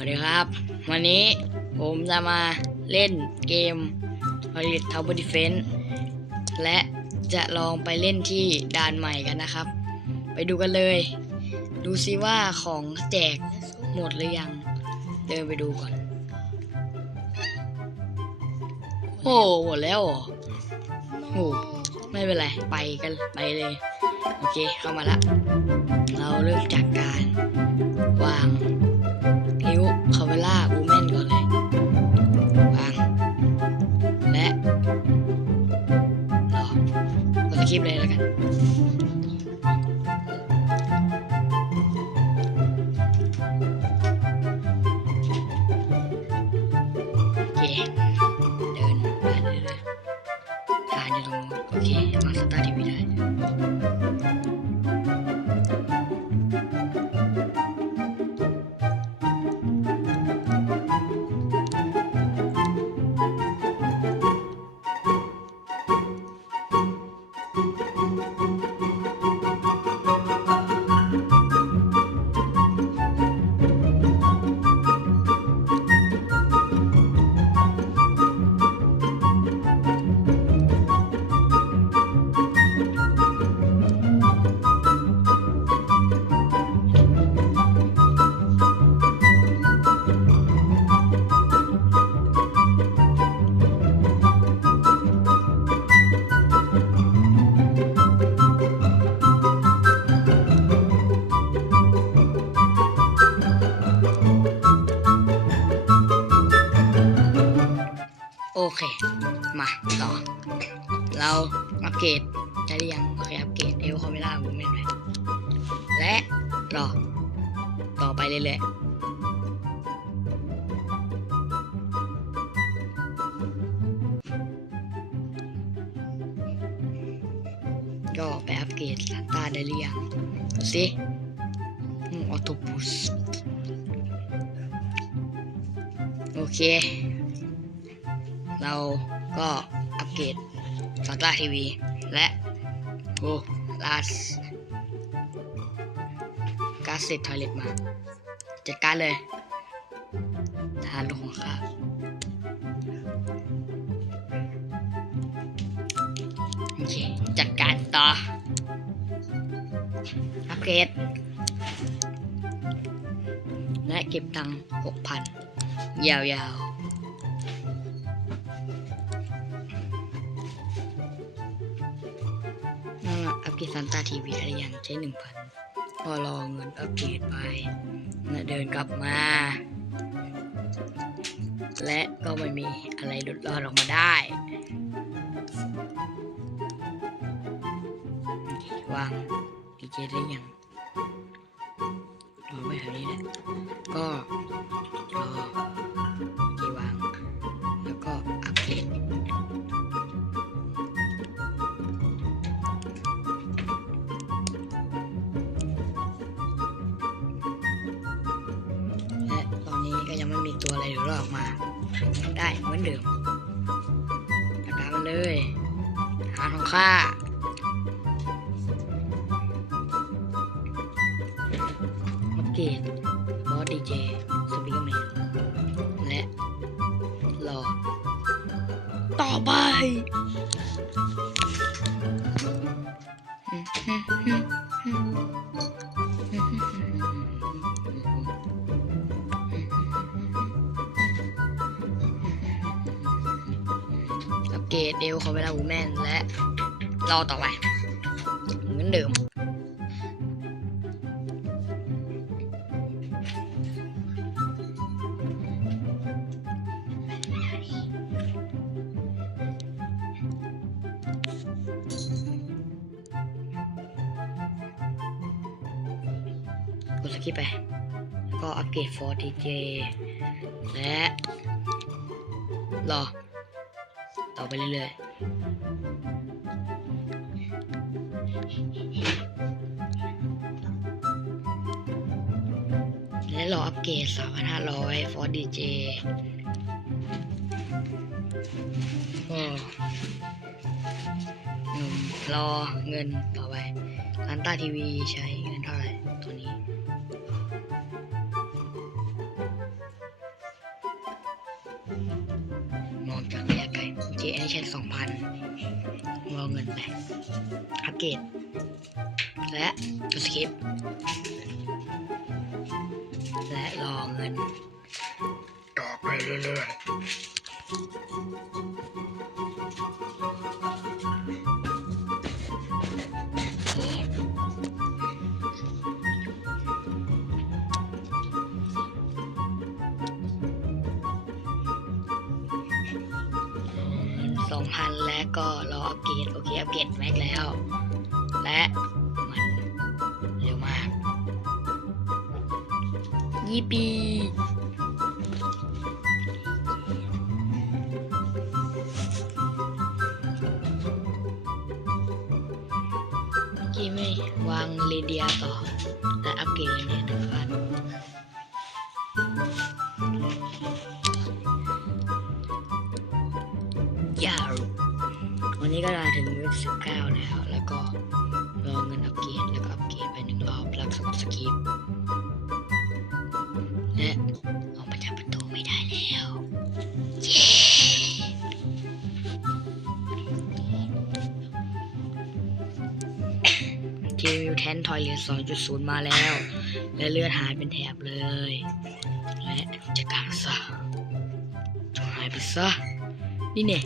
สวัสดีครับ วันนี้ผมจะมาเล่นเกม h o l i d Tower Defense และจะลองไปเล่นที่ด่านใหม่กันนะครับ ไปดูกันเลย ดูซิว่าของแจกหมดหรือยัง เดินไปดูก่อน โอ้หมดแล้วเหรอโอ้ไม่เป็นไร ไปกันไปเลย โอเคเข้ามาละ เราเริ่มจากการวาง คริปต์เลยแล้วกันโอเคเดินไปเรื่อยๆทานอยู่ตรงนู้นโอเคมาสตาร์ททีวีได้ ต่อ เราอัปเกรดได้หรือยังเคยอัปเกรดเอลคอมเมล่าบูแมนไปและรอต่อไปเรื่อยๆก็ไปอัปเกรดซานต้าได้หรือยังดูสิออโตบุสโอเค เรา ก็อัปเกรดซานต้าทีวีและโอ้ลาสกาเซตทอยเลตมา จัดการเลยทานลงของข้าโอเค จัดการต่อ อัปเกรด และเก็บตังค์หกพันยาวๆ นั่นแหละอัปเกรดซันตาทีวีได้หรือยังใช้หนึ่งพันพอรอเงินอัปเกรดไปแล้วเดินกลับมา และก็ไม่มีอะไรหลุดรอดออกมาได้ วางดีเจได้ยังรอไว้แถวนี้แหละ มีตัวอะไรหรือรอดออกมา ได้เหมือนเดิมจัดการมันเลย หาของข้าอัปเกรดบอสดีเจสปีกเมนและรอต่อไป เดลคอมเวลาวูแมนและรอต่อไปเหมือนเดิมกดสกิปไป แล้วก็อัปเกรด for DJ และรอ ต่อไปเรื่อยๆ และรออัปเกรด3,500 for DJ ก็รอเงินต่อไปร้านต้าทีวีใช้ อันนี้ใช้สองพันเอาเงินไป อัปเกรด และกดสกิป และรอเงิน ต่อไปเรื่อยๆ สองพันและก็รออัปเกรดโอเคอัปเกรดแม็กแล้ว และมันเร็วมาก ยี่ปีกี้ไม่วางเรเดียต่อและอัปเกรดเลยเนี่ยนึ่งพัน ก็มาถึงเวทสิบเก้าแล้ว แล้วก็รอเงินอัปเกรดแล้วก็อัปเกรดไปหนึ่งรอบแล้วก็สกิปและออกมาจากประตูไม่ได้แล้วเย้เกมวิวแทนทอยเลส2.0มาแล้ว และเลือดหายเป็นแถบเลย และจะกลางซะจงหายไปซะนี่เนี่ย